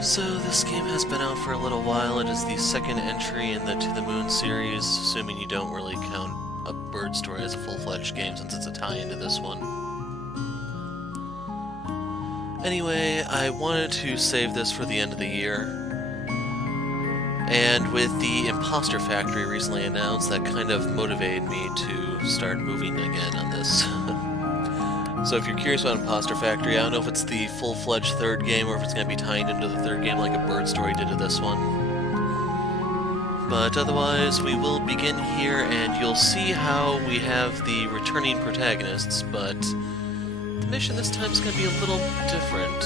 So this game has been out for a little while. It is the second entry in the To the Moon series, assuming you don't really count A Bird Story as a full-fledged game since it's a tie-in to this one. Anyway, I wanted to save this for the end of the year, and with the Imposter Factory recently announced, that kind of motivated me to start moving again on this. So if you're curious about Imposter Factory, I don't know if it's the full-fledged third game or if it's going to be tying into the third game like A Bird Story did to this one. But otherwise, we will begin here, and you'll see how we have the returning protagonists, but the mission this time is going to be a little different.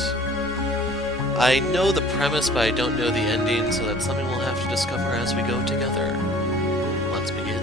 I know the premise, but I don't know the ending, so that's something we'll have to discover as we go together. Let's begin.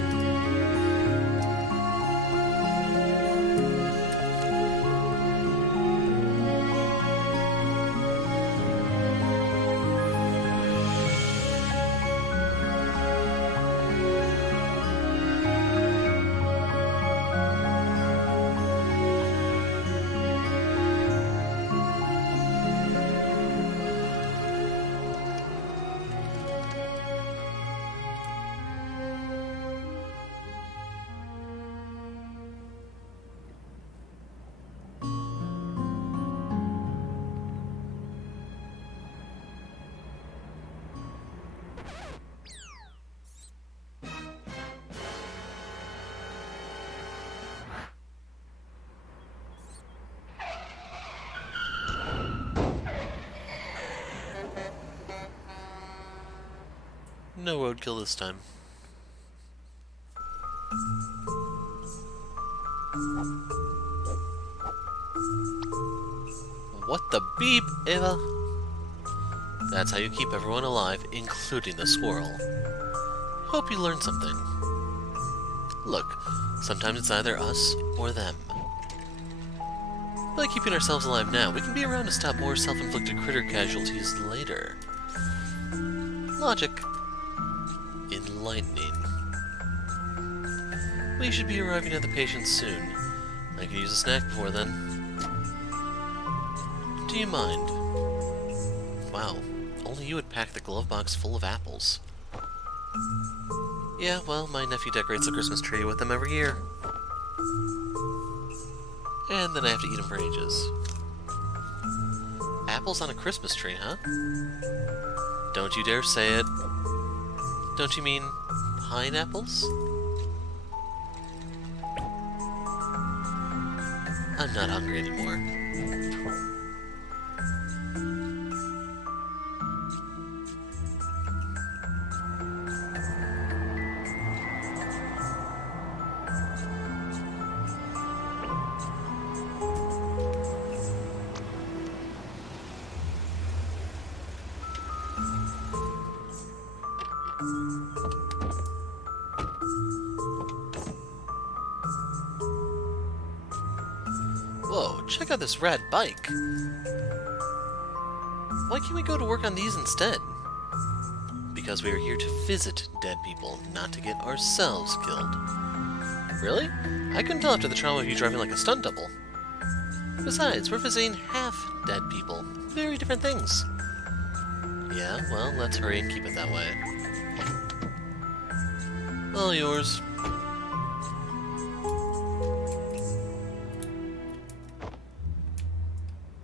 No roadkill this time. What the beep, Eva? That's how you keep everyone alive, including the squirrel. Hope you learned something. Look, sometimes it's either us or them. By keeping ourselves alive now, we can be around to stop more self-inflicted critter casualties later. Logic. Enlightening. We should be arriving at the patient soon. I could use a snack before then. Do you mind? Wow, only you would pack the glove box full of apples. Yeah, well, my nephew decorates the Christmas tree with them every year. And then I have to eat them for ages. Apples on a Christmas tree, huh? Don't you dare say it. Don't you mean pineapples? I'm not hungry anymore. Whoa, check out this rad bike! Why can't we go to work on these instead? Because we are here to visit dead people, not to get ourselves killed. Really? I couldn't tell after the trauma of you driving like a stunt double. Besides, we're visiting half-dead people. Very different things. Yeah, well, let's hurry and keep it that way. All yours.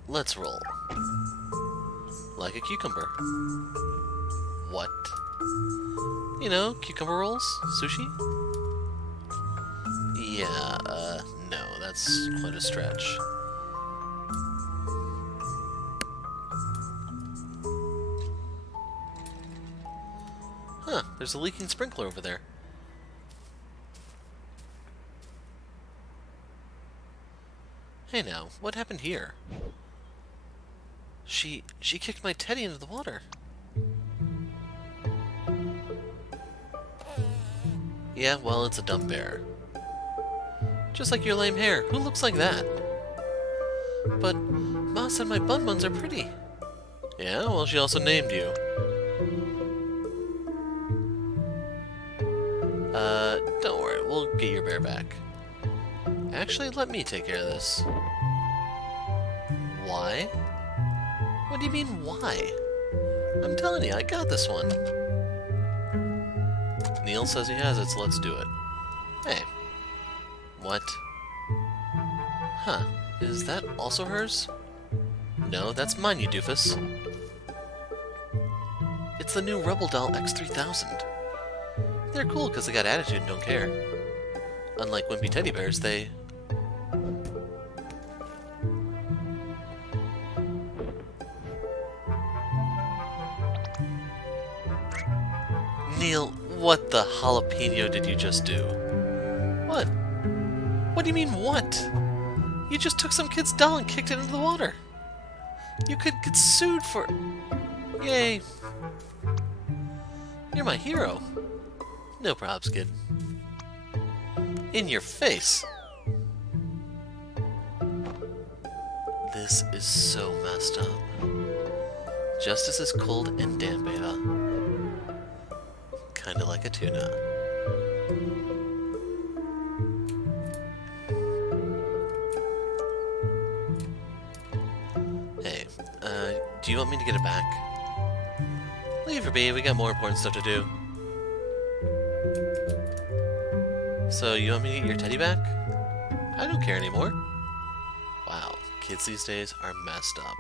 Let's roll. Like a cucumber. What? You know, cucumber rolls? Sushi? Yeah, no, that's quite a stretch. Huh, there's a leaking sprinkler over there. Hey now, what happened here? She kicked my teddy into the water. Yeah, well, it's a dumb bear. Just like your lame hair. Who looks like that? But Ma said my bun buns are pretty. Yeah, well, she also named you. Don't worry, we'll get your bear back. Actually, let me take care of this. Why? What do you mean, why? I'm telling you, I got this one. Neil says he has it, so let's do it. Hey. What? Huh. Is that also hers? No, that's mine, you doofus. It's the new Rebel Doll X3000. They're cool because they got attitude and don't care. Unlike wimpy teddy bears, they... Neil, what the jalapeno did you just do? What? What do you mean, what? You just took some kid's doll and kicked it into the water. You could get sued for... Yay. You're my hero. No props, kid. In your face. This is so messed up. Justice is cold and damp, Ava. Kinda like a tuna. Hey, do you want me to get it back? Leave her be, we got more important stuff to do. So, you want me to get your teddy back? I don't care anymore. Wow, kids these days are messed up.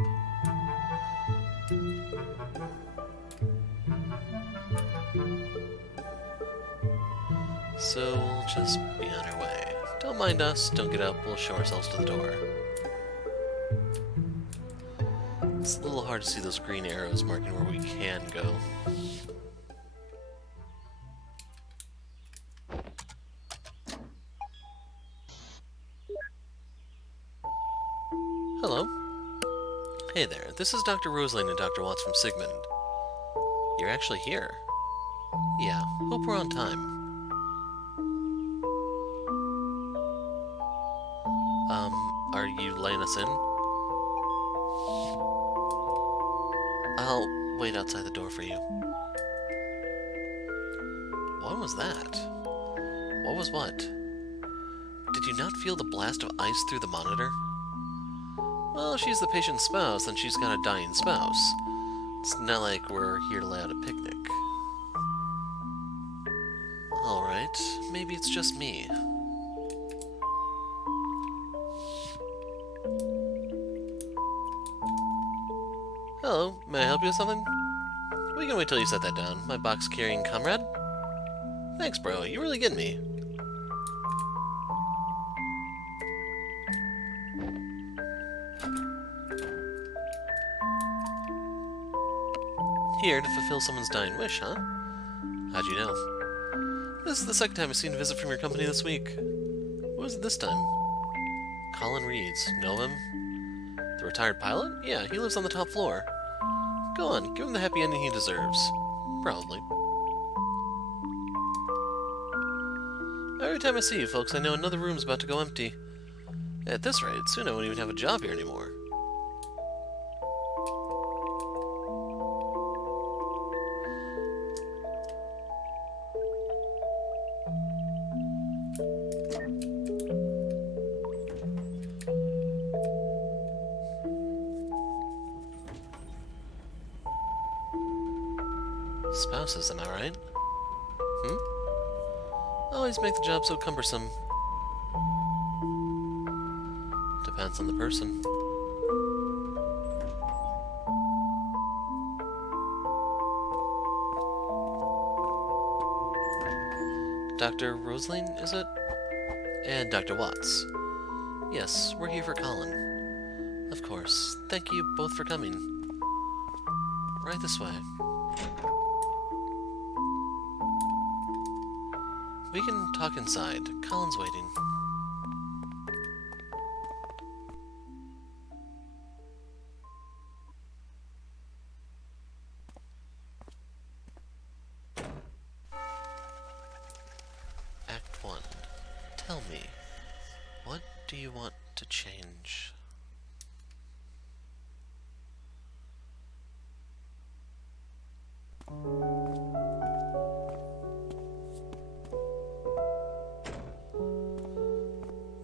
So, we'll just be on our way. Don't mind us, don't get up, we'll show ourselves to the door. It's a little hard to see those green arrows marking where we can go. Hello. Hey there, this is Dr. Rosalind and Dr. Watts from Sigmund. You're actually here. Yeah, hope we're on time. Are you letting us in? I'll wait outside the door for you. What was that? What was what? Did you not feel the blast of ice through the monitor? Well, she's the patient's spouse, and she's got a dying spouse. It's not like we're here to lay out a picnic. Alright, maybe it's just me. Hello, may I help you with something? We can wait till you set that down, my box-carrying comrade. Thanks, bro, you really get me. Here to fulfill someone's dying wish, huh? How'd you know? This is the second time I've seen a visit from your company this week. Who was it this time? Colin Reeds. Know him? The retired pilot? Yeah, he lives on the top floor. Go on, give him the happy ending he deserves. Probably. Every time I see you folks, I know another room's about to go empty. At this rate, soon I won't even have a job here anymore. Spouses, am I right? Always make the job so cumbersome. Depends on the person. Dr. Rosaline, is it? And Dr. Watts. Yes, we're here for Colin. Of course. Thank you both for coming. Right this way. We can talk inside. Colin's waiting. Act 1. Tell me, what do you want to change?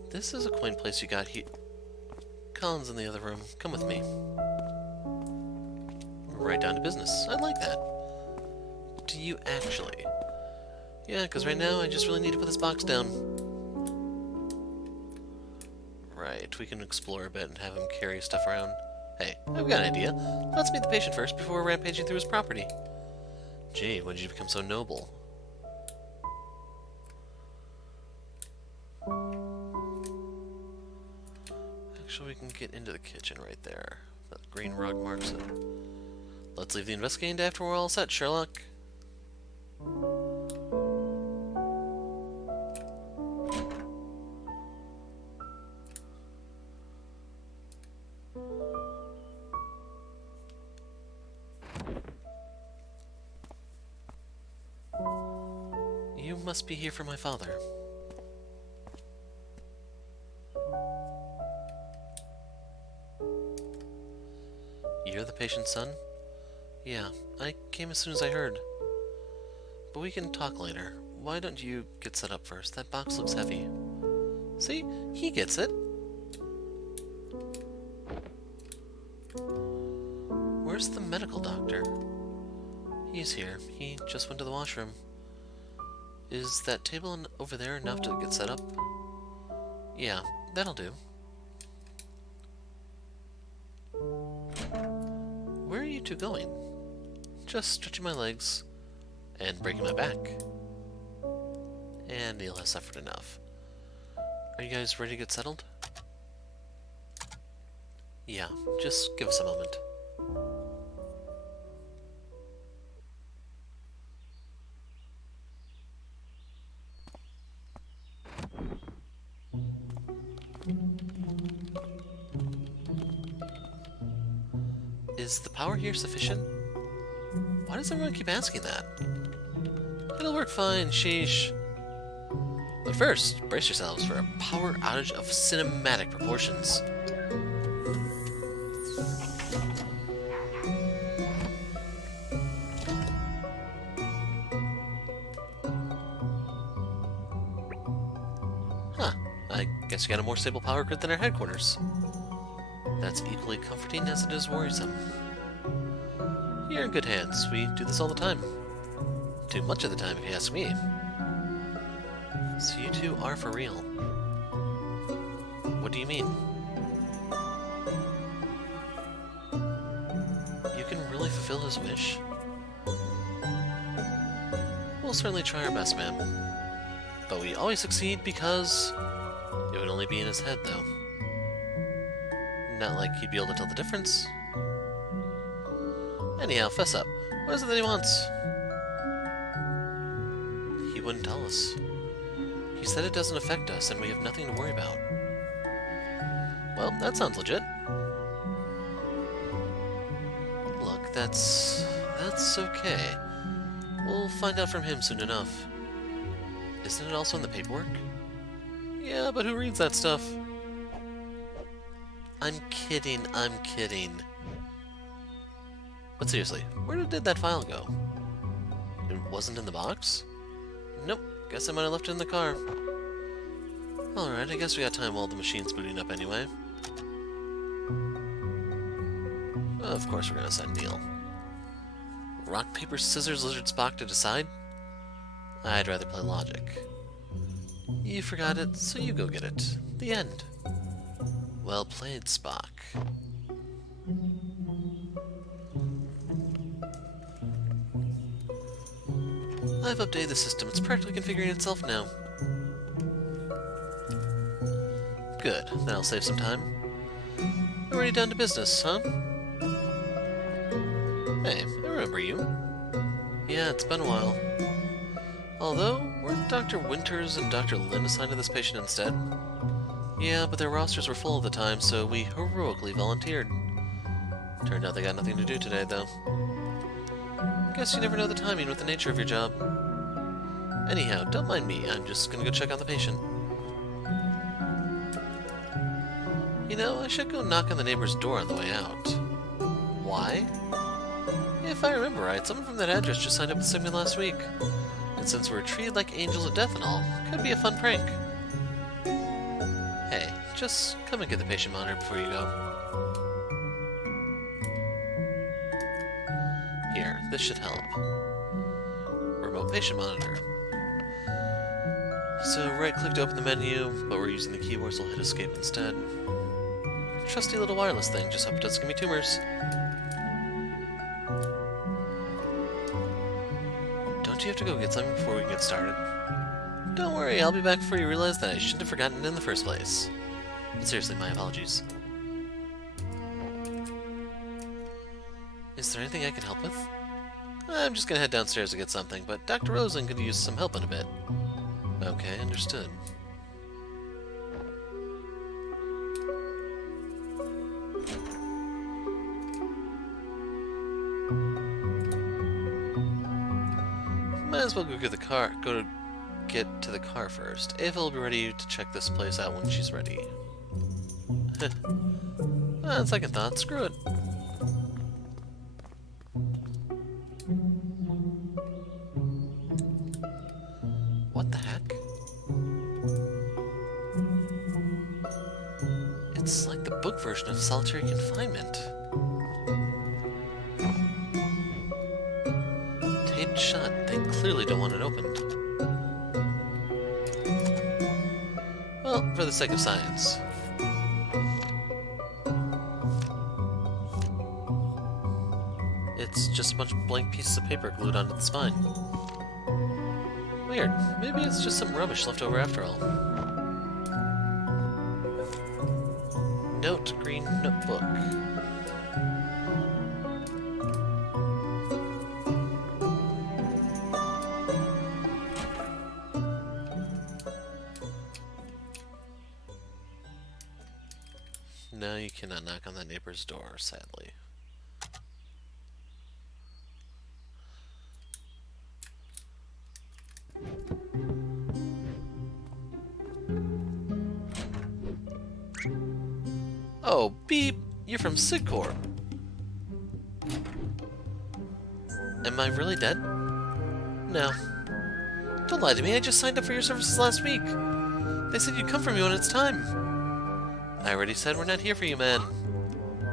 This is a quaint place you got here. Colin's in the other room. Come with me. Right down to business. I like that. Do you actually? Yeah, because right now I just really need to put this box down. Right, we can explore a bit and have him carry stuff around. Hey, I've got an idea. Let's meet the patient first before rampaging through his property. Gee, when did you become so noble? Actually, we can get into the kitchen right there. That green rug marks it. Let's leave the investigating day after we're all set, Sherlock. You must be here for my father. You're the patient's son? Yeah, I came as soon as I heard. But we can talk later. Why don't you get set up first? That box looks heavy. See? He gets it. Where's the medical doctor? He's here. He just went to the washroom. Is that table over there enough to get set up? Yeah, that'll do. Where are you two going? Just stretching my legs and breaking my back. And Neil has suffered enough. Are you guys ready to get settled? Yeah, just give us a moment. Is the power here sufficient? Why does everyone keep asking that? It'll work fine, sheesh. But first, brace yourselves for a power outage of cinematic proportions. Huh, I guess you got a more stable power grid than our headquarters. That's equally comforting as it is worrisome. You're in good hands. We do this all the time. Too much of the time, if you ask me. So you two are for real. What do you mean? You can really fulfill his wish? We'll certainly try our best, ma'am. But we always succeed because it would only be in his head, though. Not like he'd be able to tell the difference. Anyhow, fess up. What is it that he wants? He wouldn't tell us. He said it doesn't affect us and we have nothing to worry about. Well, that sounds legit. Look, that's okay. We'll find out from him soon enough. Isn't it also in the paperwork? Yeah, but who reads that stuff? I'm kidding, I'm kidding. But seriously, where did that file go? It wasn't in the box? Nope, guess I might have left it in the car. Alright, I guess we got time while the machine's booting up anyway. Of course we're gonna send Neil. Rock, paper, scissors, lizard, Spock to decide? I'd rather play logic. You forgot it, so you go get it. The end. Well played, Spock. I've updated the system. It's practically configuring itself now. Good. That'll save some time. Already down to business, huh? Hey, I remember you. Yeah, it's been a while. Although, weren't Dr. Winters and Dr. Lin assigned to this patient instead? Yeah, but their rosters were full at the time, so we heroically volunteered. Turned out they got nothing to do today, though. Guess you never know the timing with the nature of your job. Anyhow, don't mind me. I'm just gonna go check on the patient. You know, I should go knock on the neighbor's door on the way out. Why? If I remember right, someone from that address just signed up with Sigma last week. And since we're treated like angels of death and all, could be a fun prank. Hey, just come and get the patient monitor before you go. Here, this should help. Remote patient monitor. So right-click to open the menu, but we're using the keyboard, so we'll hit escape instead. Trusty little wireless thing, just hope it doesn't give me tumors. Don't you have to go get something before we get started? Don't worry, I'll be back before you realize that I shouldn't have forgotten it in the first place. But seriously, my apologies. Is there anything I can help with? I'm just gonna head downstairs to get something, but Dr. Rosen could use some help in a bit. Okay, understood. Might as well go get to the car first. Ava will be ready to check this place out when she's ready. On second thought, screw it. What the heck? It's like the book version of solitary confinement. Taped shut. They clearly don't want it opened. Well, for the sake of science. It's just a bunch of blank pieces of paper glued onto the spine. Weird. Maybe it's just some rubbish left over after all. Note, green notebook. No, you cannot knock on that neighbor's door, sadly. Oh, beep! You're from SigCorp. Am I really dead? No. Don't lie to me, I just signed up for your services last week. They said you'd come for me when it's time. I already said we're not here for you, man.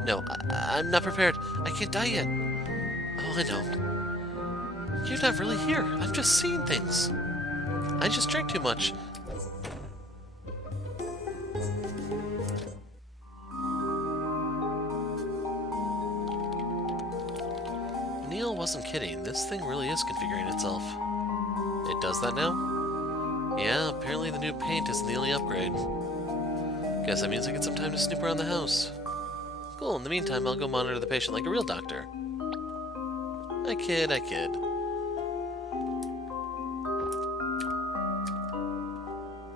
No, I'm not prepared. I can't die yet. Oh, I know. You're not really here. I'm just seeing things. I just drank too much. Neil wasn't kidding. This thing really is configuring itself. It does that now? Yeah, apparently the new paint isn't the only upgrade. Guess that means I get some time to snoop around the house. Cool, in the meantime, I'll go monitor the patient like a real doctor. I kid, I kid.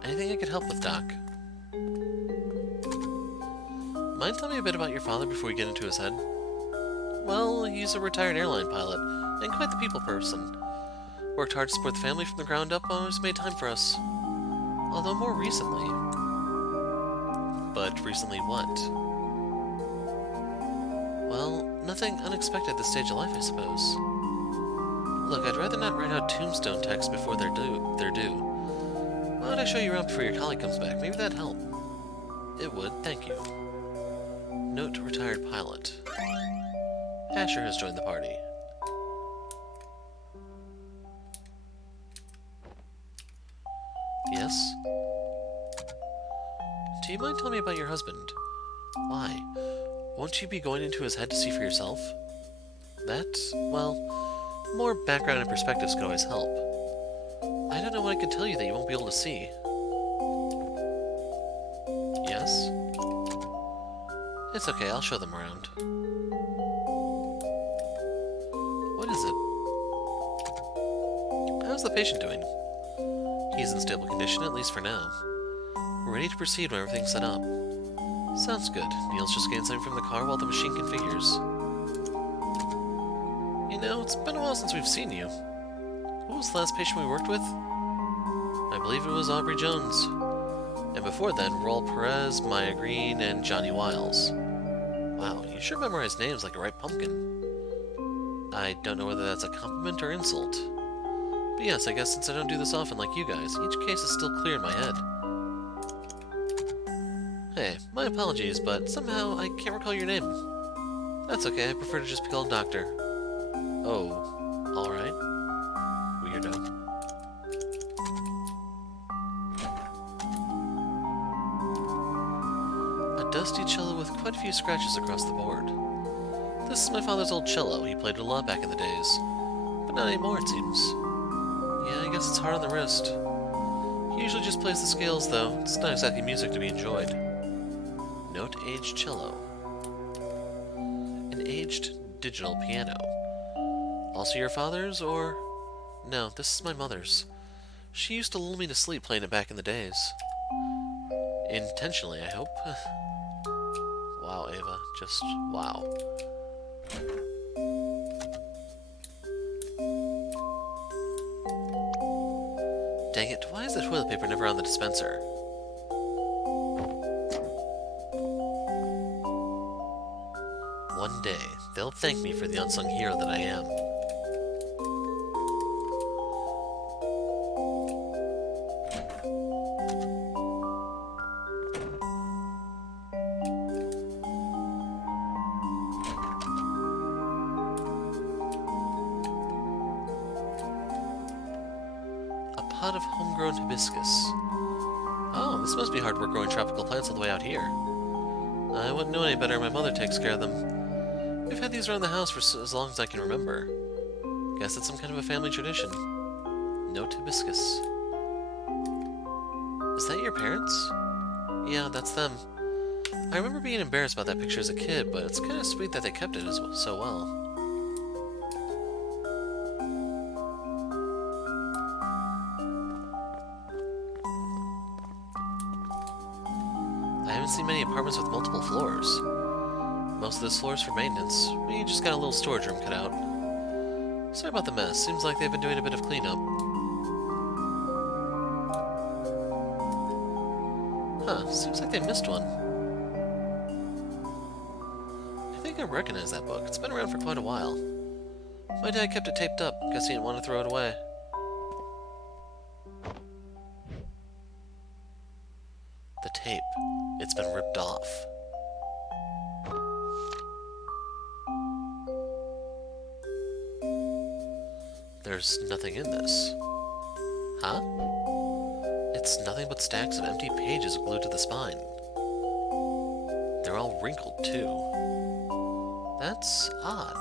Anything I could help with, Doc? Mind telling me a bit about your father before we get into his head? Well, he's a retired airline pilot, and quite the people person. Worked hard to support the family from the ground up, and always made time for us. Although more recently... But recently what? Well, nothing unexpected at this stage of life, I suppose. Look, I'd rather not write out tombstone text before they're due. Why don't I show you around before your colleague comes back? Maybe that'd help. It would, thank you. Note to retired pilot. Asher has joined the party. Yes? Do you mind telling me about your husband? Why? Won't you be going into his head to see for yourself? That, well, more background and perspectives could always help. I don't know what I could tell you that you won't be able to see. Yes? It's okay, I'll show them around. What is it? How's the patient doing? He's in stable condition, at least for now. We're ready to proceed when everything's set up. Sounds good. Neil's just getting something from the car while the machine configures. You know, it's been a while since we've seen you. Who was the last patient we worked with? I believe it was Aubrey Jones. And before then, Raul Perez, Maya Green, and Johnny Wiles. Wow, you sure memorize names like a ripe pumpkin. I don't know whether that's a compliment or insult. But yes, I guess since I don't do this often like you guys, each case is still clear in my head. Hey, my apologies, but somehow I can't recall your name. That's okay, I prefer to just be called Doctor. Oh, alright. Weirdo. A dusty cello with quite a few scratches across the board. This is my father's old cello. He played it a lot back in the days. But not anymore, it seems. Yeah, I guess it's hard on the wrist. He usually just plays the scales, though. It's not exactly music to be enjoyed. Note-aged cello. An aged digital piano. Also your father's, or... No, this is my mother's. She used to lull me to sleep playing it back in the days. Intentionally, I hope. Wow, Ava. Just wow. Dang it, why is the toilet paper never on the dispenser? One day, they'll thank me for the unsung hero that I am. A pot of homegrown hibiscus. Oh, this must be hard work growing tropical plants all the way out here. I wouldn't know any better. My mother takes care of them. We've had these around the house for as long as I can remember. Guess it's some kind of a family tradition. Note hibiscus. Is that your parents? Yeah, that's them. I remember being embarrassed about that picture as a kid, but it's kind of sweet that they kept it so well. I haven't seen many apartments with multiple floors. Most of this floor is for maintenance. We just got a little storage room cut out. Sorry about the mess. Seems like they've been doing a bit of cleanup. Huh, seems like they missed one. I think I recognize that book. It's been around for quite a while. My dad kept it taped up. Guess he didn't want to throw it away. The tape. It's been ripped off. There's nothing in this. Huh? It's nothing but stacks of empty pages glued to the spine. They're all wrinkled, too. That's odd.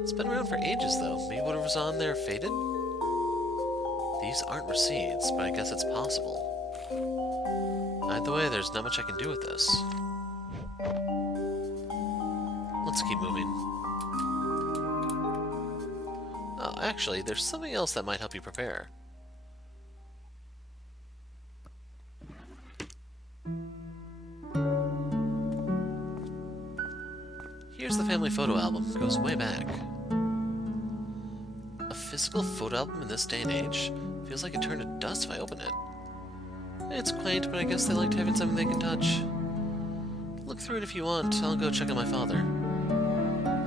It's been around for ages, though. Maybe whatever's on there faded? These aren't receipts, but I guess it's possible. Either way, there's not much I can do with this. Let's keep moving. Oh, actually, there's something else that might help you prepare. Here's the family photo album. It goes way back. A physical photo album in this day and age? Feels like it turned to dust if I open it. It's quaint, but I guess they liked having something they can touch. Look through it if you want. I'll go check on my father.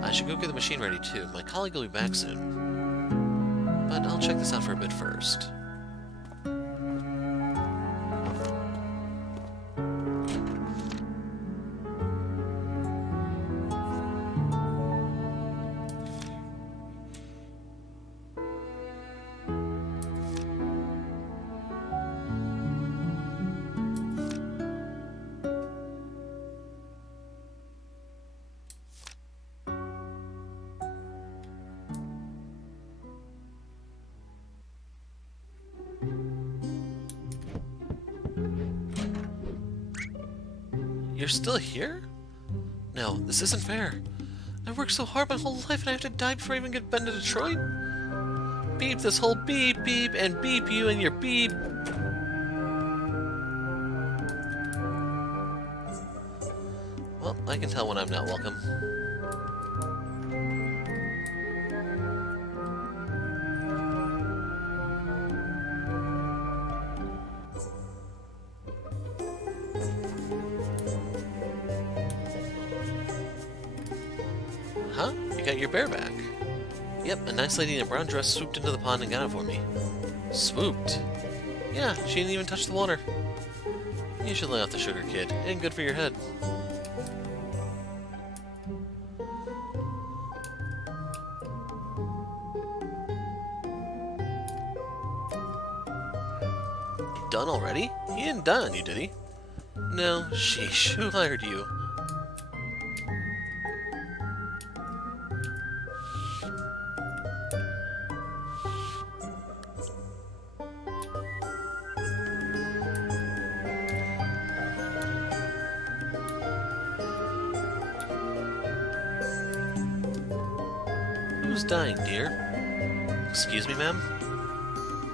I should go get the machine ready too. My colleague will be back soon. But I'll check this out for a bit first. You're still here? No, this isn't fair. I worked so hard my whole life and I have to die before I even get been to Detroit? Beep this whole beep beep and beep you and your beep. Well, I can tell when I'm not welcome. Huh? You got your bear back. Yep, a nice lady in a brown dress swooped into the pond and got it for me. Swooped? Yeah, she didn't even touch the water. You should lay off the sugar, kid. It ain't good for your head. Done already? He didn't die on you, did he? No, sheesh, who hired you? Who's dying, dear? Excuse me, ma'am?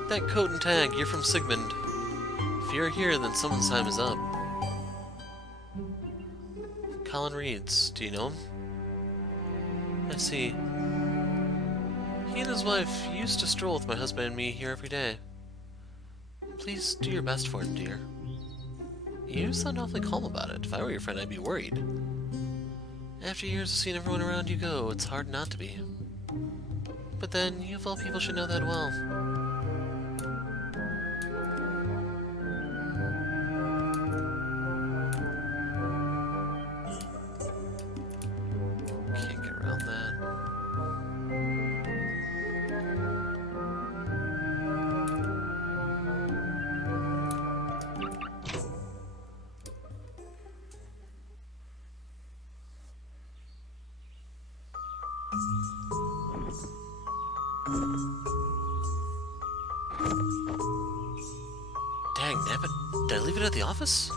That coat and tag, you're from Sigmund. If you're here, then someone's time is up. Colin Reeds, do you know him? I see. He and his wife used to stroll with my husband and me here every day. Please do your best for him, dear. You sound awfully calm about it. If I were your friend, I'd be worried. After years of seeing everyone around you go, it's hard not to be. But then, you of all people should know that well. Can't get around that. Dang nabbit, did I leave it at the office?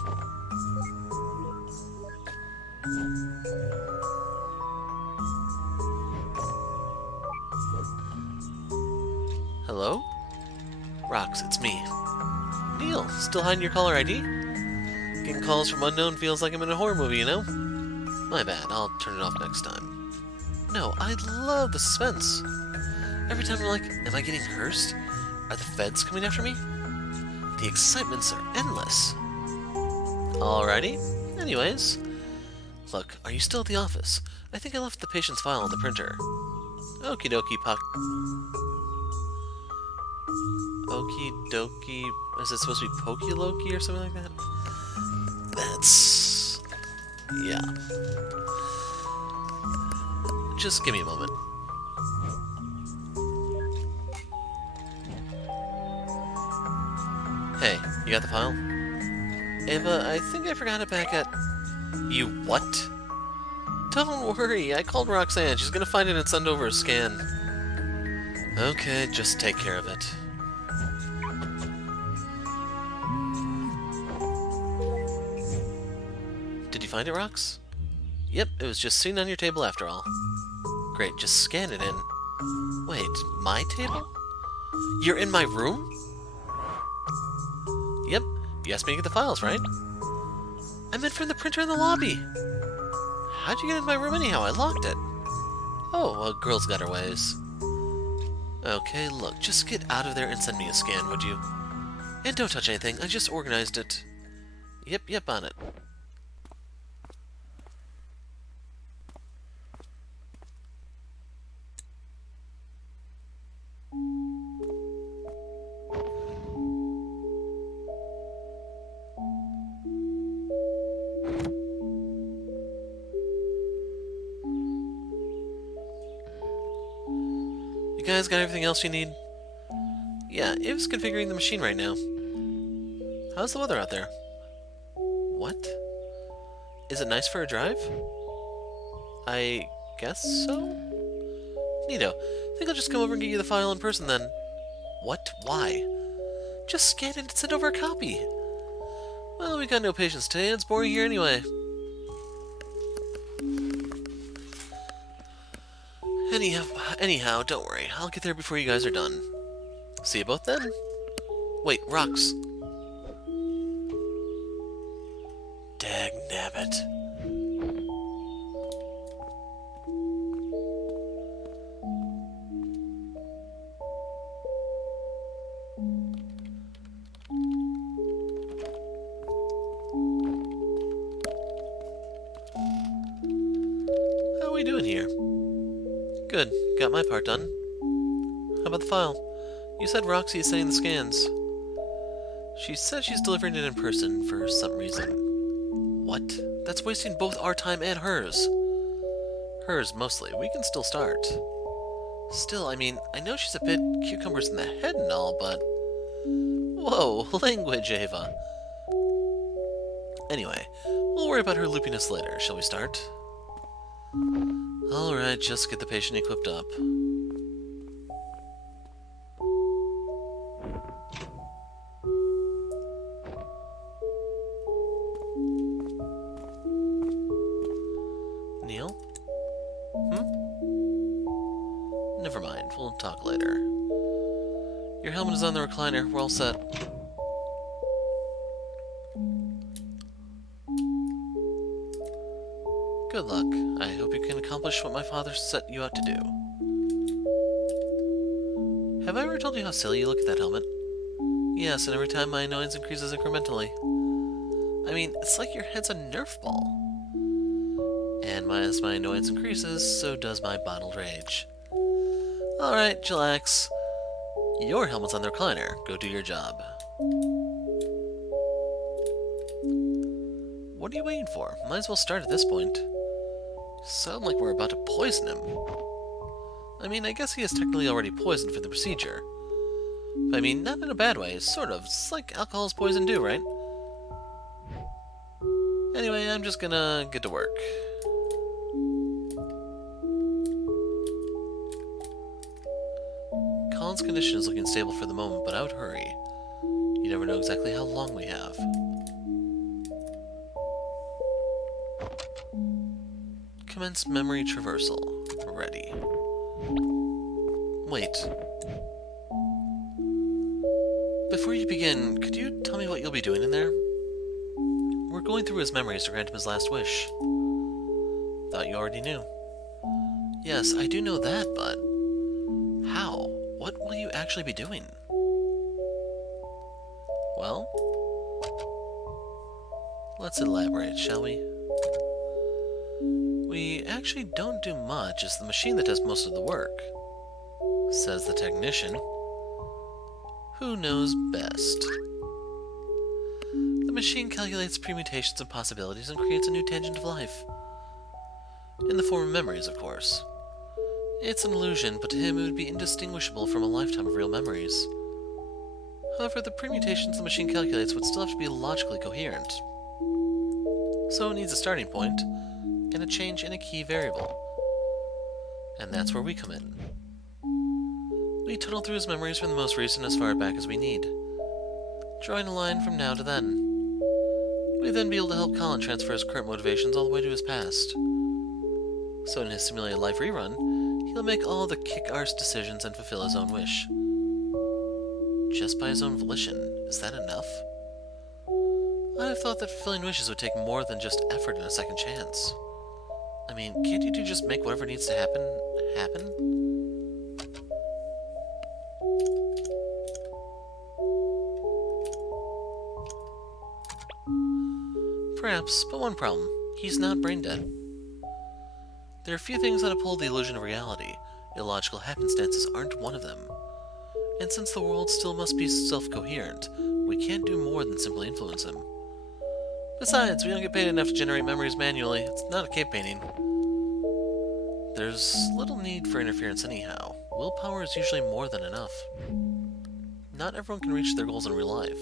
Hello? Rox, it's me. Neil, still hiding your caller ID? Getting calls from unknown feels like I'm in a horror movie, you know? My bad, I'll turn it off next time. No, I love the suspense. Every time I'm like, am I getting cursed? Are the feds coming after me? The excitements are endless. Alrighty. Anyways. Look, are you still at the office? I think I left the patient's file on the printer. Okie dokie, Okie dokie... Is it supposed to be Pokey Loki or something like that? That's... yeah. Just give me a moment. Hey, you got the file? Ava, I think I forgot it back at... You what? Don't worry, I called Roxanne. She's gonna find it and send over a scan. Okay, just take care of it. Did you find it, Rox? Yep, it was just sitting on your table after all. Great, just scan it in. Wait, my table? You're in my room? Yep, you asked me to get the files, right? I meant from the printer in the lobby. How'd you get into my room anyhow? I locked it. Oh, a girl's got her ways. Okay, look, just get out of there and send me a scan, would you? And don't touch anything, I just organized it. Yep, on it. You guys got everything else you need? Yeah, Iv's configuring the machine right now. How's the weather out there? What? Is it nice for a drive? I guess so? Neato. Think I'll just come over and get you the file in person then. What? Why? Just scan it and send over a copy. Well, we got no patience today, it's boring here anyway. Anyhow, don't worry. I'll get there before you guys are done. See you both then? Wait, Rox. Dagnabbit. How are we doing here? Good. Got my part done. How about the file? You said Roxy is sending the scans. She said she's delivering it in person for some reason. What? That's wasting both our time and hers. Hers, mostly. We can still start. Still, I mean, I know she's a bit cucumbers in the head and all, but... Whoa, language, Ava. Anyway, we'll worry about her loopiness later. Shall we start? Alright, just get the patient equipped up. Neil? Never mind, we'll talk later. Your helmet is on the recliner, we're all set. Good luck. I hope you can accomplish what my father set you out to do. Have I ever told you how silly you look at that helmet? Yes, and every time my annoyance increases incrementally. I mean, it's like your head's a Nerf ball. And as my annoyance increases, so does my bottled rage. Alright, chillax. Your helmet's on the recliner. Go do your job. What are you waiting for? Might as well start at this point. Sound like we're about to poison him. I mean, I guess he is technically already poisoned for the procedure. But I mean, not in a bad way, sort of. It's like alcohol's poison too, right? Anyway, I'm just gonna get to work. Colin's condition is looking stable for the moment, but I would hurry. You never know exactly how long we have. Commence memory traversal. Ready. Wait. Before you begin, could you tell me what you'll be doing in there? We're going through his memories to grant him his last wish. Thought you already knew. Yes, I do know that, but... how? What will you actually be doing? Well? Let's elaborate, shall we? We actually don't do much. It's the machine that does most of the work, says the technician. Who knows best? The machine calculates permutations and possibilities and creates a new tangent of life. In the form of memories, of course. It's an illusion, but to him it would be indistinguishable from a lifetime of real memories. However, the permutations the machine calculates would still have to be logically coherent. So it needs a starting point, and a change in a key variable. And that's where we come in. We tunnel through his memories from the most recent as far back as we need, drawing a line from now to then. We'd then be able to help Colin transfer his current motivations all the way to his past. So in his simulated life rerun, he'll make all the kick-arse decisions and fulfill his own wish. Just by his own volition. Is that enough? I have thought that fulfilling wishes would take more than just effort and a second chance. I mean, can't you just make whatever needs to happen, happen? Perhaps, but one problem. He's not brain dead. There are few things that uphold the illusion of reality. Illogical happenstances aren't one of them. And since the world still must be self-coherent, we can't do more than simply influence him. Besides, we don't get paid enough to generate memories manually. It's not a cave painting. There's little need for interference anyhow. Willpower is usually more than enough. Not everyone can reach their goals in real life.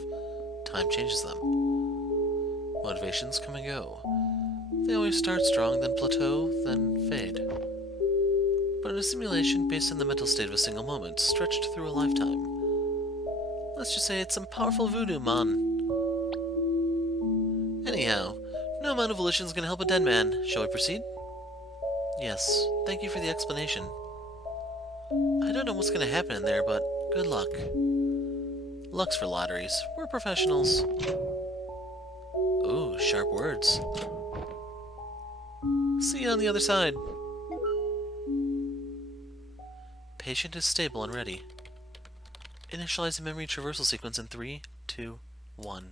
Time changes them. Motivations come and go. They always start strong, then plateau, then fade. But in a simulation based on the mental state of a single moment, stretched through a lifetime. Let's just say it's some powerful voodoo, man. Anyhow, no amount of volition is going to help a dead man. Shall we proceed? Yes, thank you for the explanation. I don't know what's going to happen in there, but good luck. Luck's for lotteries. We're professionals. Ooh, sharp words. See you on the other side. Patient is stable and ready. Initialize the memory traversal sequence in 3, 2, 1.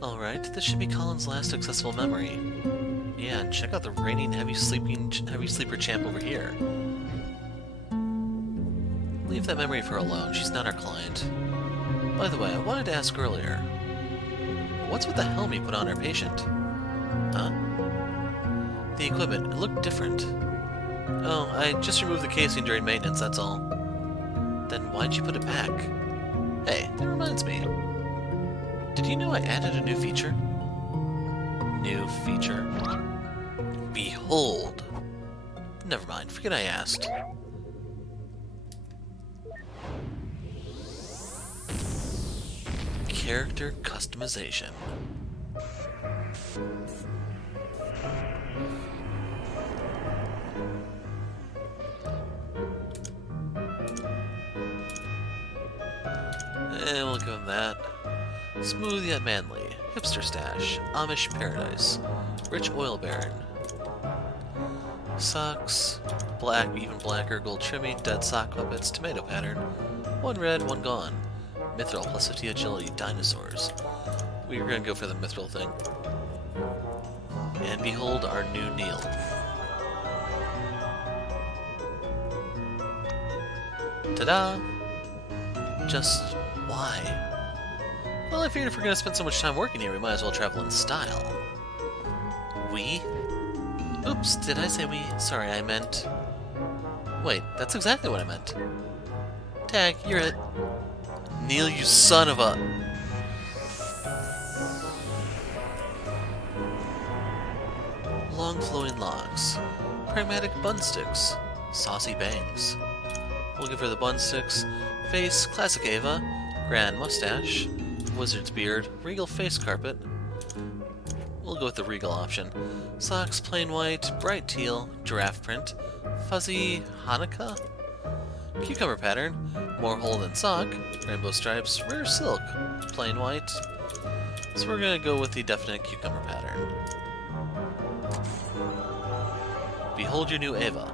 Alright, this should be Colin's last accessible memory. Yeah, and check out the reigning heavy sleeper champ over here. Leave that memory of her alone. She's not our client. By the way, I wanted to ask earlier. What's with the helm you put on our patient? Huh? The equipment. It looked different. Oh, I just removed the casing during maintenance, that's all. Then why'd you put it back? Hey, that reminds me. Did you know I added a new feature? New feature? Behold! Never mind, forget I asked. Character customization. We'll give him that. Smooth yet manly. Hipster stash. Amish paradise. Rich oil baron. Socks. Black, even blacker, gold trimming, dead sock puppets, tomato pattern. One red, one gone. Mithril plus 50 agility, dinosaurs. We are gonna go for the mithril thing. And behold our new Neil. Ta-da! Just why? Well, I figured if we're gonna spend so much time working here, we might as well travel in style. We? Oops, did I say we? Sorry, I meant... Wait, that's exactly what I meant. Tag, you're it. Neil, you son of a... Long flowing locks. Pragmatic bun sticks. Saucy bangs. We'll give her the bun sticks. Face, classic Ava. Grand mustache. Wizard's beard. Regal face carpet. We'll go with the regal option. Socks, plain white. Bright teal. Giraffe print. Fuzzy Hanukkah. Cucumber pattern. More hole than sock. Rainbow stripes. Rare silk. Plain white. So we're gonna go with the definite cucumber pattern. Behold your new Ava.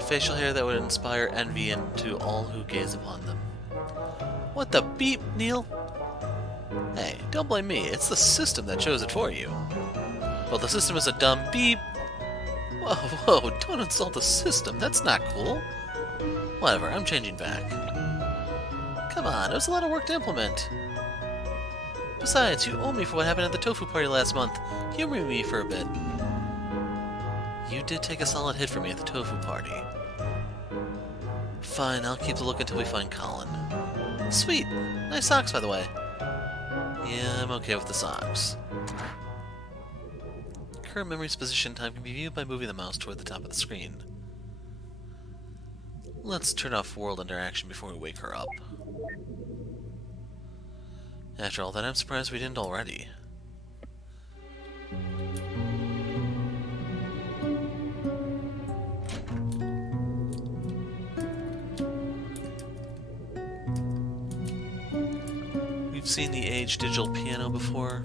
Facial hair that would inspire envy into all who gaze upon them. What the beep, Neil? Hey, don't blame me. It's the system that chose it for you. Well, the system is a dumb beep. Whoa, don't insult the system. That's not cool. Whatever, I'm changing back. Come on, it was a lot of work to implement. Besides, you owe me for what happened at the tofu party last month. Humor me for a bit. You did take a solid hit for me at the tofu party. Fine, I'll keep the look until we find Colin. Sweet! Nice socks, by the way. Yeah, I'm okay with the socks. Current memory's position time can be viewed by moving the mouse toward the top of the screen. Let's turn off world interaction before we wake her up. After all that, I'm surprised we didn't already. We've seen the aged digital piano before.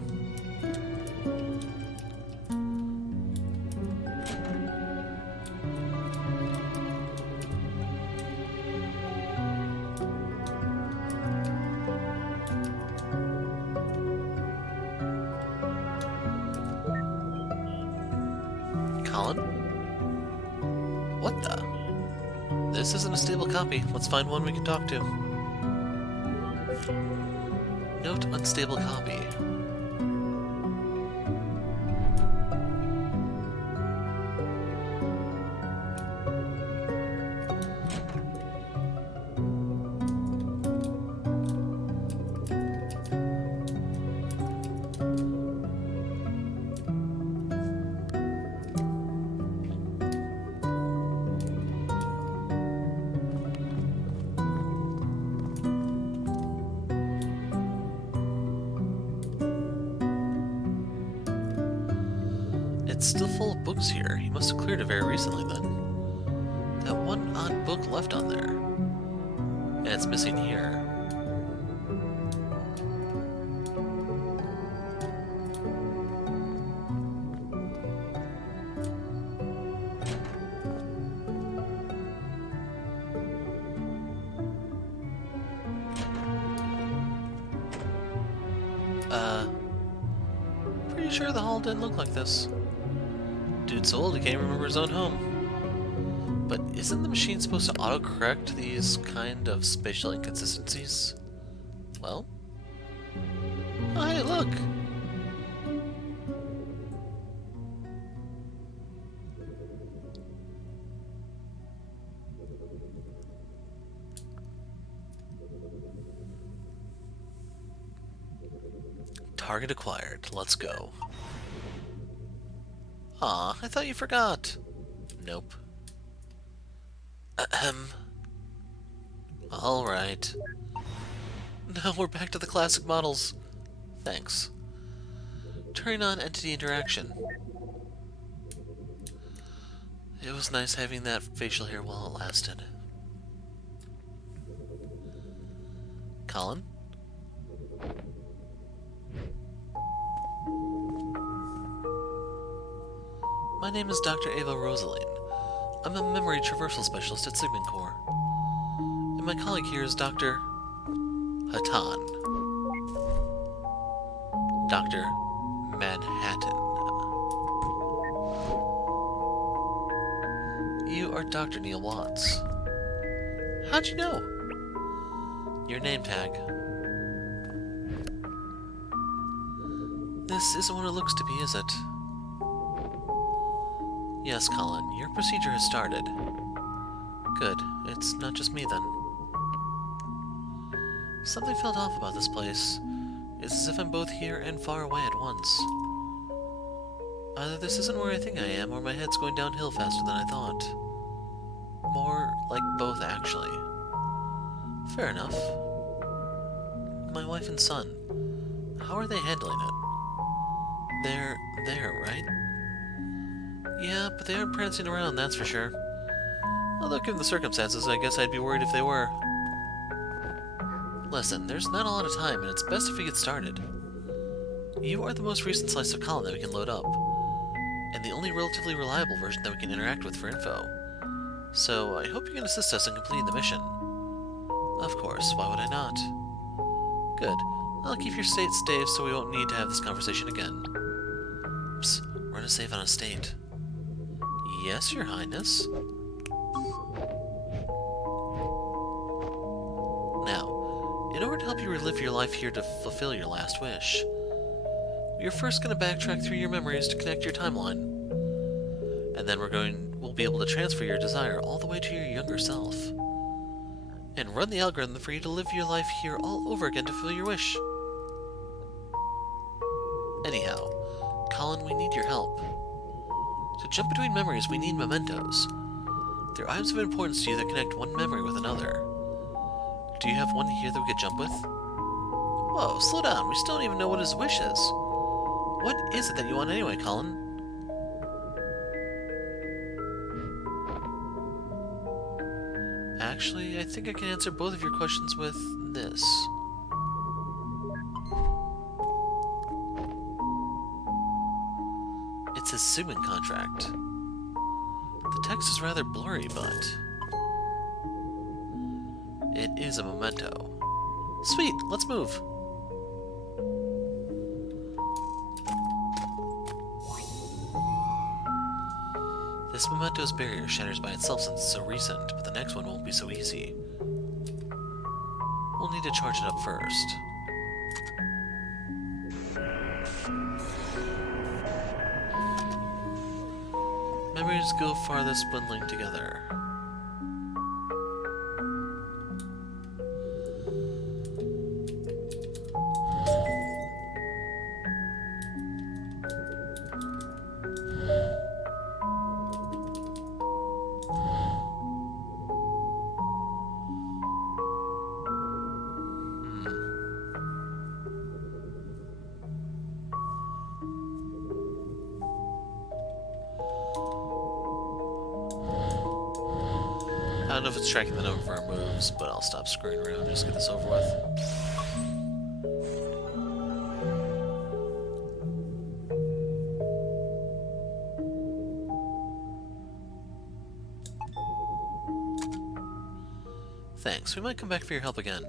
Colin? What the? This isn't a stable copy. Let's find one we can talk to. Note unstable copy. It's still full of books here. He must have cleared it very recently then. That one odd book left on there. And it's missing here. Pretty Pretty sure the hall didn't look like this. Dude's so old he can't remember his own home. But isn't the machine supposed to autocorrect these kind of spatial inconsistencies? Well? Oh, hey, look! Target acquired. Let's go. Aw, I thought you forgot. Nope. Ahem. Alright. Now we're back to the classic models. Thanks. Turning on entity interaction. It was nice having that facial hair while it lasted. Colin? My name is Dr. Ava Rosaline. I'm a memory traversal specialist at Sigmund Corps. And my colleague here is Dr. Hatan. Dr. Manhattan. You are Dr. Neil Watts. How'd you know? Your name tag. This isn't what it looks to be, is it? Yes, Colin, your procedure has started. Good. It's not just me, then. Something felt off about this place. It's as if I'm both here and far away at once. Either this isn't where I think I am, or my head's going downhill faster than I thought. More like both, actually. Fair enough. My wife and son. How are they handling it? They're there, right? Yeah, but they aren't prancing around, that's for sure. Although, given the circumstances, I guess I'd be worried if they were. Listen, there's not a lot of time, and it's best if we get started. You are the most recent slice of Colin that we can load up, and the only relatively reliable version that we can interact with for info. So, I hope you can assist us in completing the mission. Of course, why would I not? Good. I'll keep your state saved so we won't need to have this conversation again. Psst, we're gonna save on a state. Yes, Your Highness. Now, in order to help you relive your life here to fulfill your last wish, we're first going to backtrack through your memories to connect your timeline. And then we'll be able to transfer your desire all the way to your younger self. And run the algorithm for you to live your life here all over again to fulfill your wish. Anyhow, Colin, we need your help. To jump between memories, we need mementos. They're items of importance to you that connect one memory with another. Do you have one here that we could jump with? Whoa, slow down. We still don't even know what his wish is. What is it that you want anyway, Colin? Actually, I think I can answer both of your questions with this. It's his Sigmund contract. The text is rather blurry, but it is a memento. Sweet, let's move. This memento's barrier shatters by itself since it's so recent, but the next one won't be so easy. We'll need to charge it up first. Memories go farthest when linked together. I don't know if it's tracking the number of our moves, but I'll stop screwing around and just get this over with. Thanks, we might come back for your help again.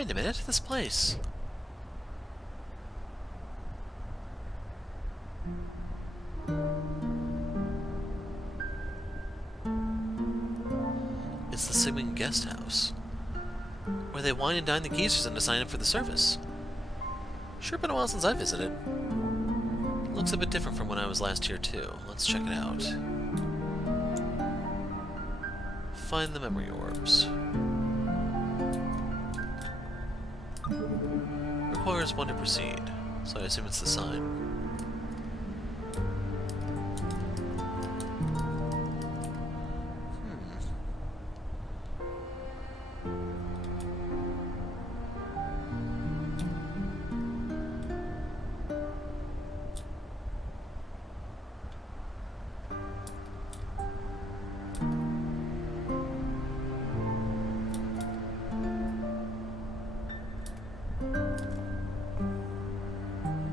Wait a minute, this place. It's the Sigmund Guest House, where they wine and dine the geezers and to sign up for the service. Sure been a while since I visited. Looks a bit different from when I was last here too. Let's check it out. Find the memory orbs. Requires one to proceed, so I assume it's the sign.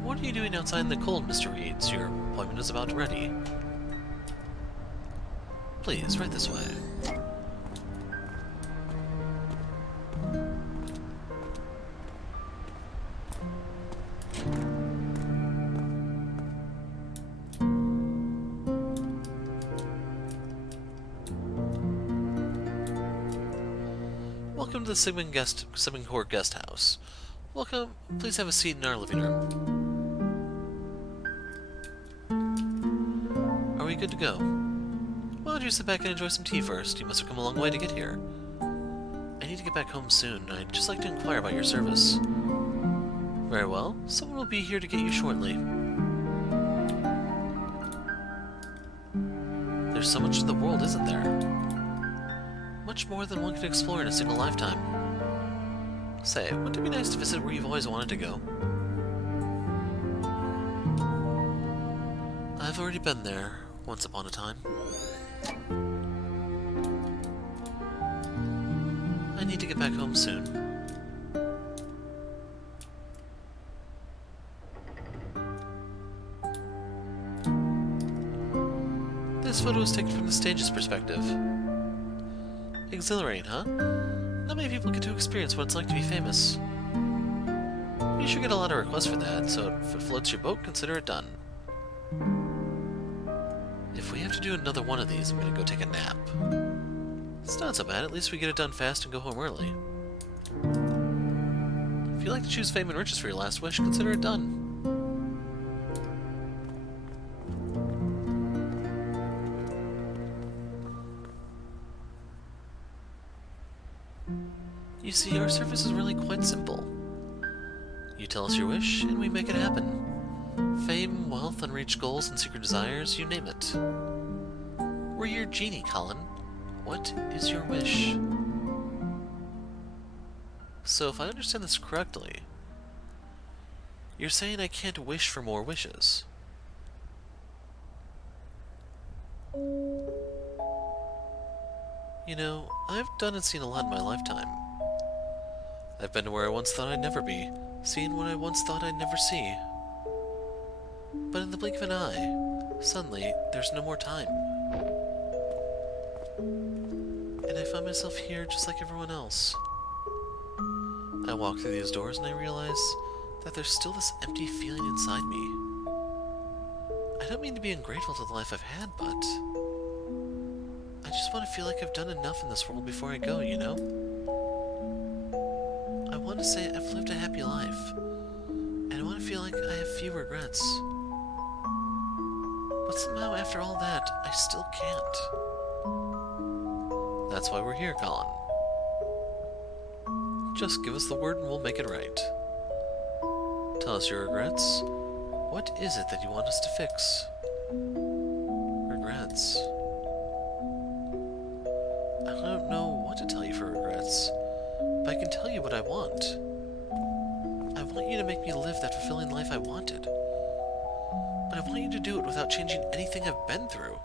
What are you doing outside in the cold, Mr. Reeds? Your appointment is about ready. Please, right this way. Welcome to the Sigmund Court Guest House. Welcome. Please have a seat in our living room. Are we good to go? Why don't you sit back and enjoy some tea first? You must have come a long way to get here. I need to get back home soon. I'd just like to inquire about your service. Very well. Someone will be here to get you shortly. There's so much of the world, isn't there? Much more than one could explore in a single lifetime. Say, wouldn't it be nice to visit where you've always wanted to go? I've already been there, once upon a time. I need to get back home soon. This photo is taken from the stage's perspective. Exhilarating, huh? Not many people get to experience what it's like to be famous. You should get a lot of requests for that, so if it floats your boat, consider it done. If we have to do another one of these, I'm gonna go take a nap. It's not so bad, at least we get it done fast and go home early. If you like to choose fame and riches for your last wish, consider it done. You see, our service is really quite simple. You tell us your wish, and we make it happen. Fame, wealth, unreached goals, and secret desires, you name it. We're your genie, Colin. What is your wish? So if I understand this correctly, you're saying I can't wish for more wishes. You know, I've done and seen a lot in my lifetime. I've been to where I once thought I'd never be, seen what I once thought I'd never see. But in the blink of an eye, suddenly, there's no more time. And I find myself here just like everyone else. I walk through these doors and I realize that there's still this empty feeling inside me. I don't mean to be ungrateful to the life I've had, but I just want to feel like I've done enough in this world before I go, you know? I want to say I've lived a happy life, and I want to feel like I have few regrets. But somehow, after all that, I still can't. That's why we're here, Colin. Just give us the word and we'll make it right. Tell us your regrets. What is it that you want us to fix? Regrets. I don't know what to tell you for regrets, but I can tell you what I want. I want you to make me live that fulfilling life I wanted. But I want you to do it without changing anything I've been through.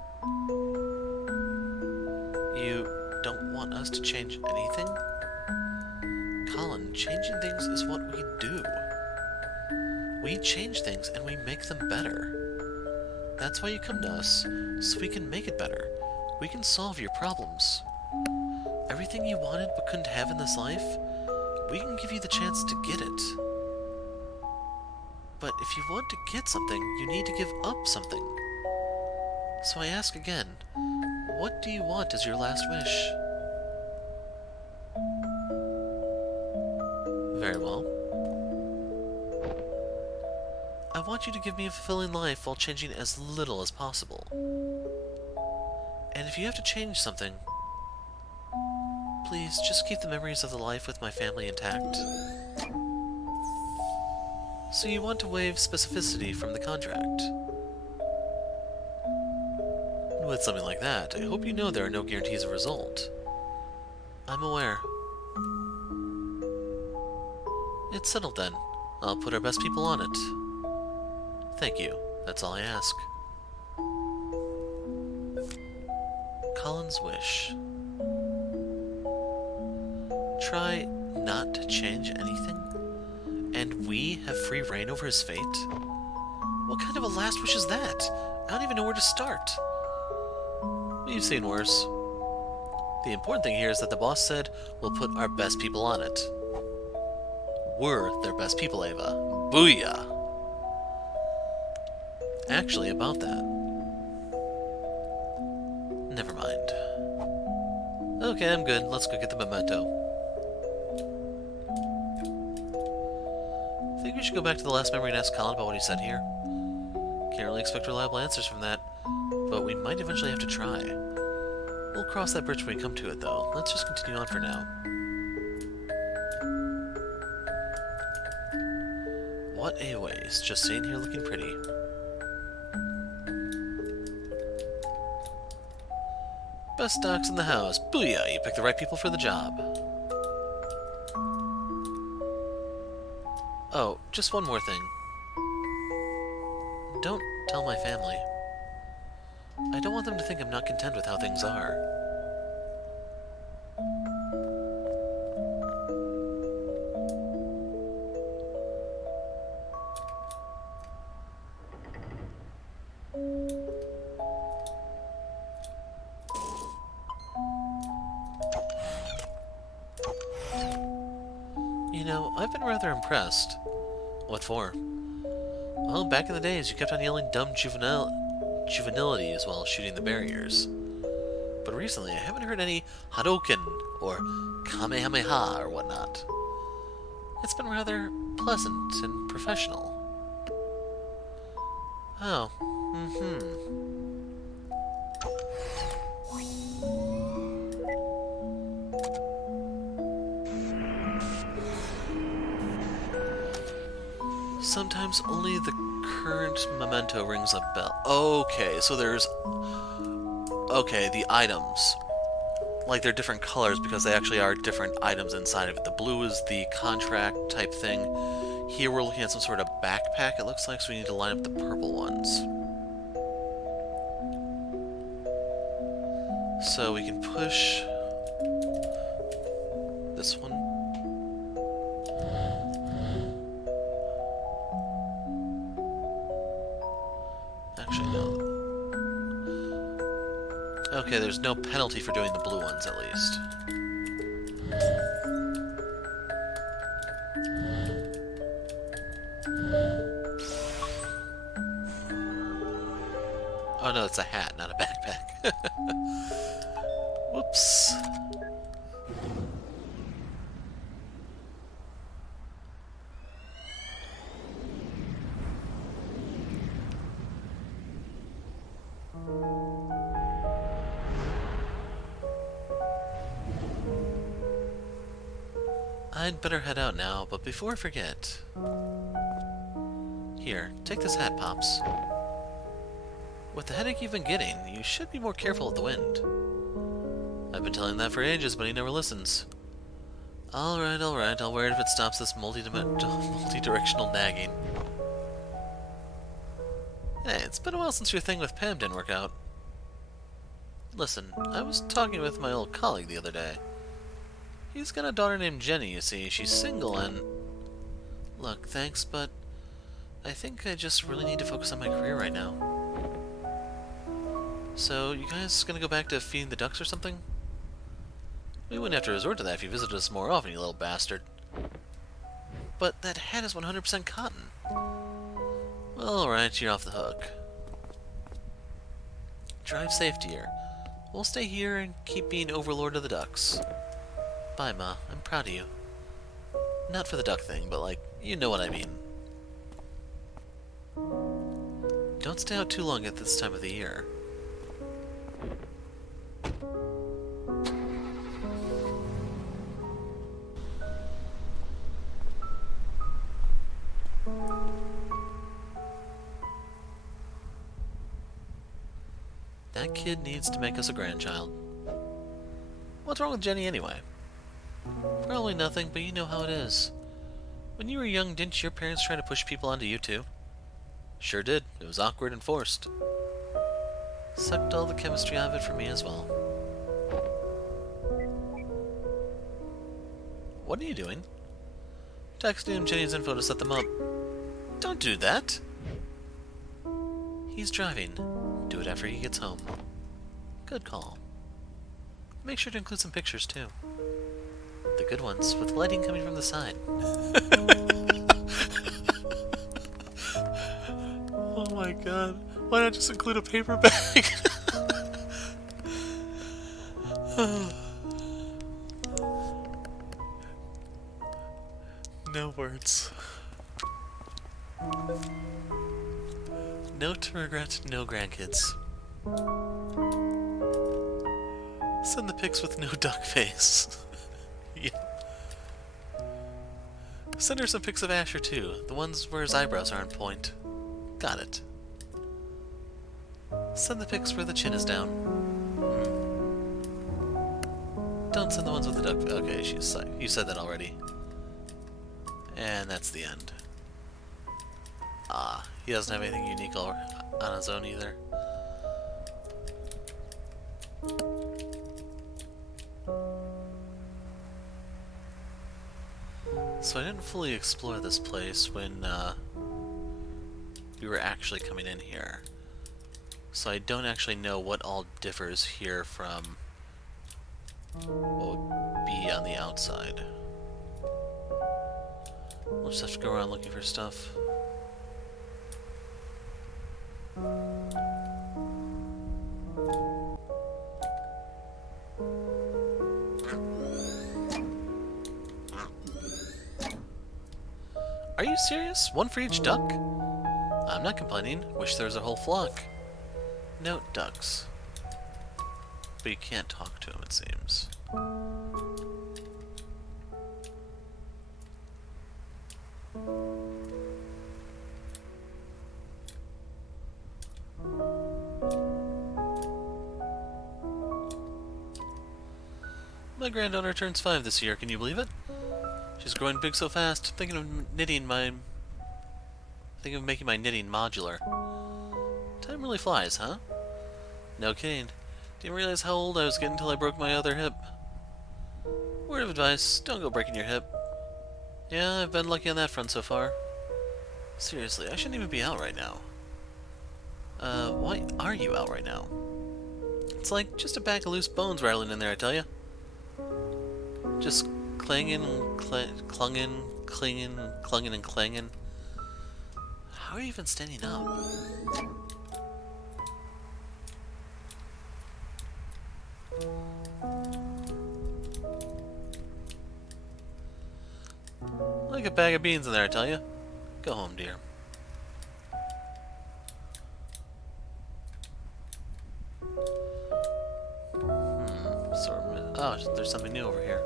You don't want us to change anything? Colin, changing things is what we do. We change things and we make them better. That's why you come to us, so we can make it better. We can solve your problems. Everything you wanted but couldn't have in this life, we can give you the chance to get it. But if you want to get something, you need to give up something. So I ask again, what do you want as your last wish? Very well. I want you to give me a fulfilling life while changing as little as possible. And if you have to change something, please just keep the memories of the life with my family intact. So you want to waive specificity from the contract. With something like that, I hope you know there are no guarantees of result. I'm aware. It's settled then. I'll put our best people on it. Thank you. That's all I ask. Colin's wish. Try not to change anything? And we have free reign over his fate? What kind of a last wish is that? I don't even know where to start. We've seen worse. The important thing here is that the boss said we'll put our best people on it. We're their best people, Ava. Booyah! Actually, about that. Never mind. Okay, I'm good. Let's go get the memento. I think we should go back to the last memory and ask Colin about what he said here. Can't really expect reliable answers from that, but we might eventually have to try. We'll cross that bridge when we come to it, though. Let's just continue on for now. What a waste, just sitting here looking pretty. Best stocks in the house. Booyah, you picked the right people for the job. Oh, just one more thing. Don't tell my family. I don't want them to think I'm not content with how things are. You know, I've been rather impressed. What for? Well, back in the days, you kept on yelling dumb juvenility as well as shooting the barriers. But recently, I haven't heard any Hadouken or Kamehameha or whatnot. It's been rather pleasant and professional. Oh, Sometimes only the current memento rings a bell. Okay, so there's... Okay, the items. Like, they're different colors because they actually are different items inside of it. The blue is the contract type thing. Here we're looking at some sort of backpack, it looks like, so we need to line up the purple ones. So we can push... this one. Actually, no. Okay, there's no penalty for doing the blue ones, at least. Oh no, it's a hat, not a backpack. Whoops. I'd better head out now, but before I forget... Here, take this hat, Pops. With the headache you've been getting, you should be more careful of the wind. I've been telling him that for ages, but he never listens. Alright, I'll wear it if it stops this multi-directional nagging. Hey, it's been a while since your thing with Pam didn't work out. Listen, I was talking with my old colleague the other day. He's got a daughter named Jenny, you see. She's single and... Look, thanks, but I think I just really need to focus on my career right now. So, you guys gonna go back to feeding the ducks or something? We wouldn't have to resort to that if you visited us more often, you little bastard. But that hat is 100% cotton. Well, alright, you're off the hook. Drive safe, dear. We'll stay here and keep being overlord of the ducks. Bye, Ma. I'm proud of you. Not for the duck thing, but like, you know what I mean. Don't stay out too long at this time of the year. That kid needs to make us a grandchild. What's wrong with Jenny anyway? Probably nothing, but you know how it is. When you were young, didn't your parents try to push people onto you too? Sure did. It was awkward and forced. Sucked all the chemistry out of it for me as well. What are you doing? Texting him Jenny's info to set them up. Don't do that! He's driving. Do it after he gets home. Good call. Make sure to include some pictures too. The good ones, with lighting coming from the side. Oh my god. Why not just include a paper bag? No words. Note to regret, no grandkids. Send the pics with no duck face. Yeah. Send her some pics of Asher too, the ones where his eyebrows are on point. Got it. Send the pics where the chin is down. Don't send the ones with the duck. Okay, you said that already. And that's the end. Ah, he doesn't have anything unique on his own either. So I didn't fully explore this place when we were actually coming in here. So I don't actually know what all differs here from what would be on the outside. We'll just have to go around looking for stuff. Are you serious? One for each duck? I'm not complaining. Wish there was a whole flock. Note ducks. But you can't talk to them, it seems. My granddaughter turns 5 this year, can you believe it? She's growing big so fast, thinking of making my knitting modular. Time really flies, huh? No kidding. Didn't realize how old I was getting until I broke my other hip. Word of advice, don't go breaking your hip. Yeah, I've been lucky on that front so far. Seriously, I shouldn't even be out right now. Why are you out right now? It's like just a bag of loose bones rattling in there, I tell ya. Just clanging, clunging, clinging, clunging and clanging. How are you even standing up? Like a bag of beans in there, I tell you. Go home, dear. Oh, there's something new over here.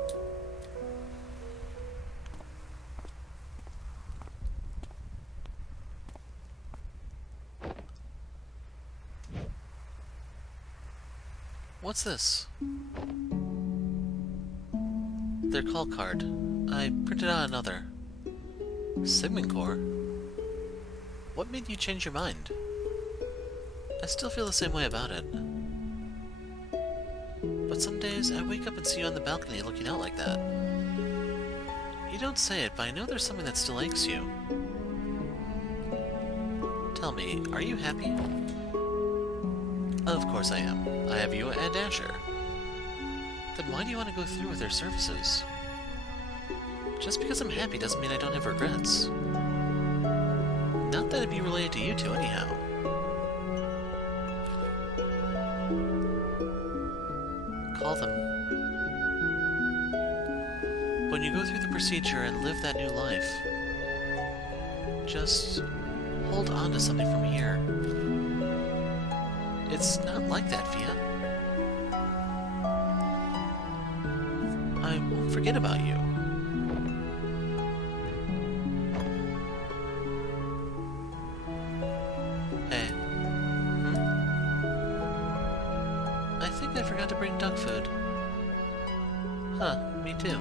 What's this? Their call card. I printed out another. Sigmund Core? What made you change your mind? I still feel the same way about it. But some days I wake up and see you on the balcony looking out like that. You don't say it, but I know there's something that still aches you. Tell me, are you happy? Of course I am. I have you and Asher. Then why do you want to go through with their services? Just because I'm happy doesn't mean I don't have regrets. Not that it'd be related to you two, anyhow. Call them. When you go through the procedure and live that new life, just hold on to something from here. It's not like that, Fia. I won't forget about you. Hey. I think I forgot to bring duck food. Huh, me too.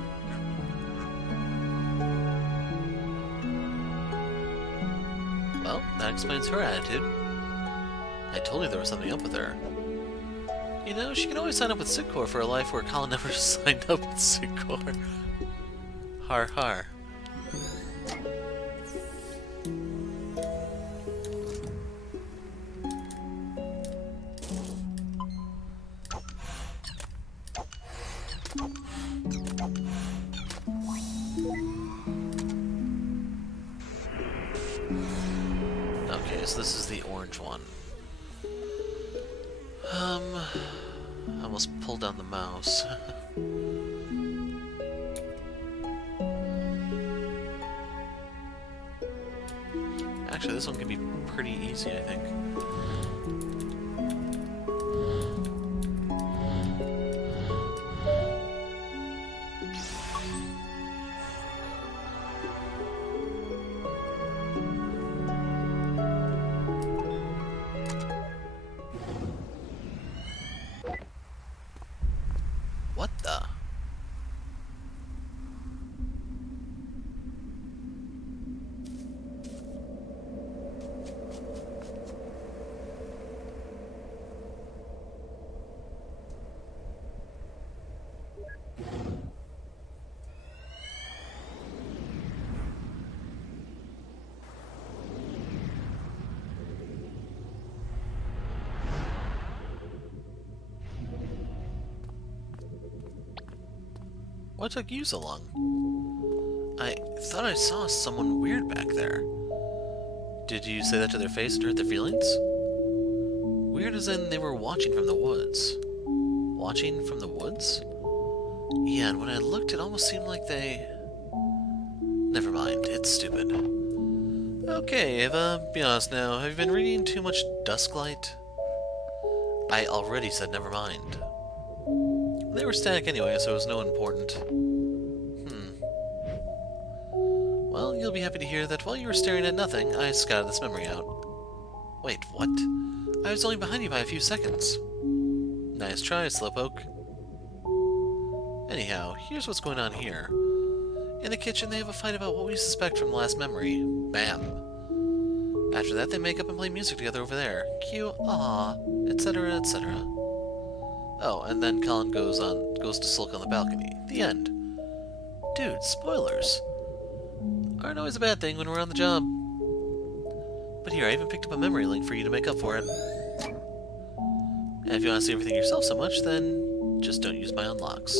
Well, that explains her attitude. I told you there was something up with her. You know, she can always sign up with Sidcor for a life where Colin never signed up with Sidcor. Har har. Okay, so this is the orange one. I almost pulled down the mouse. Actually, this one can be pretty easy, I think. What the? What took you so long? I thought I saw someone weird back there. Did you say that to their face and hurt their feelings? Weird as in they were watching from the woods. Watching from the woods? Yeah, and when I looked, it almost seemed like they... Never mind, it's stupid. Okay, Ava, be honest now. Have you been reading too much Dusklight? I already said never mind. They were static anyway, so it was no important. Well, you'll be happy to hear that while you were staring at nothing, I scouted this memory out. Wait, what? I was only behind you by a few seconds. Nice try, Slowpoke. Anyhow, here's what's going on here. In the kitchen, they have a fight about what we suspect from the last memory. Bam. After that, they make up and play music together over there. Cue, ah, etc., etc. Oh, and then Colin goes to sulk on the balcony. The end. Dude, spoilers. Aren't always a bad thing when we're on the job. But here, I even picked up a memory link for you to make up for it. And if you want to see everything yourself so much, then just don't use my unlocks.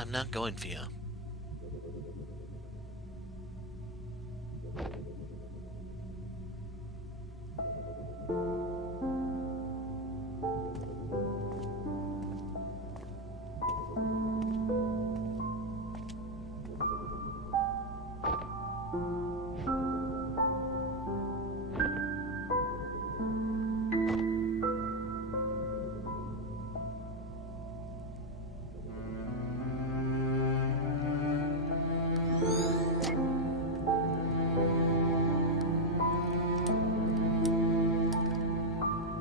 I'm not going, Fia.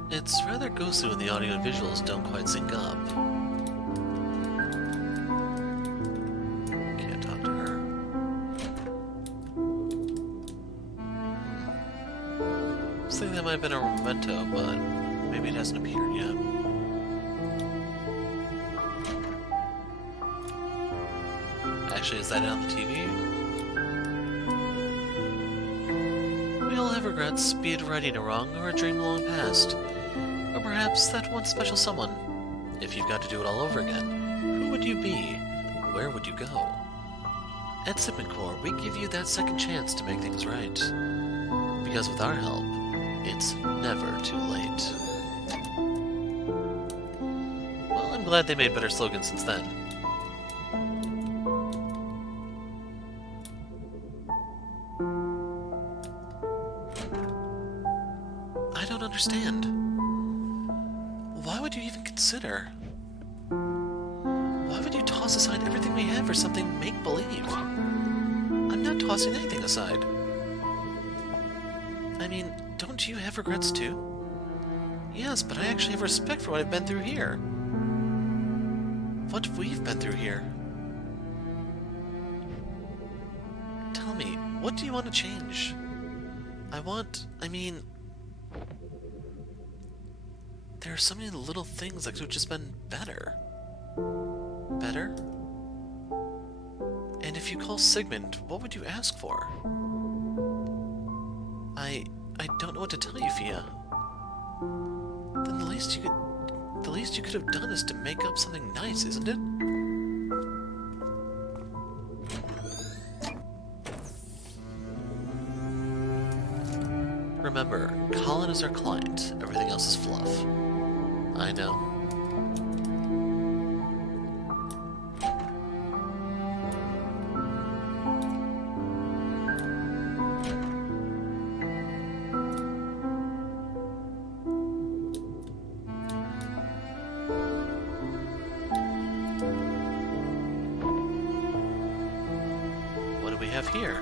It's rather ghostly when the audio and visuals don't quite sync up. Can't talk to her. Looks like that might have been a memento, but maybe it hasn't appeared yet. Actually, is that it on the TV? We all have regrets, be it righting a wrong or a dream long past. Or perhaps that one special someone. If you've got to do it all over again, who would you be? Where would you go? At Sippencore, we give you that second chance to make things right. Because with our help, it's never too late. Well, I'm glad they made better slogans since then. I don't understand. Why would you even consider? Why would you toss aside everything we have for something make-believe? I'm not tossing anything aside. I mean, don't you have regrets too? Yes, but I actually have respect for what I've been through here. What we've been through here. Tell me, what do you want to change? There are so many little things that could have just been better. Better? And if you call Sigmund, what would you ask for? I don't know what to tell you, Fia. Then the least you could have done is to make up something nice, isn't it? Remember, Colin is our client. Everything else is fluff. I know. What do we have here?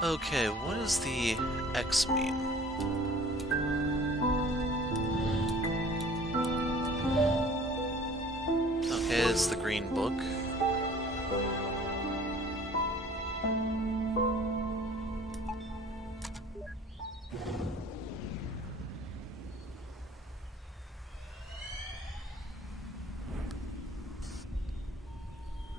Okay, what does the X mean? Okay, it's the green book.